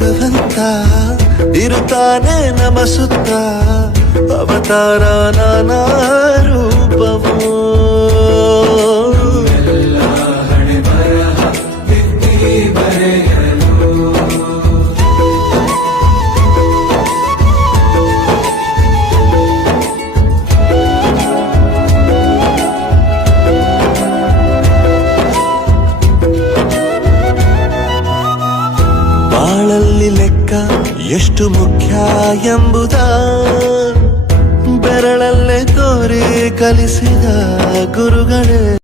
ಭಗವಂತ ಇರುತ್ತಾನೆ ನಮ ಸುತ್ತ ಅವತಾರ ನಾನಾ ರೂಪವೋ ಬಾಳಲ್ಲಿ ಲೆಕ್ಕ ಎಷ್ಟು ಮುಖ್ಯ ಎಂಬುದ ಬೆರಳಲ್ಲೇ ತೋರಿ ಕಲಿಸಿದ ಗುರುಗಳೇ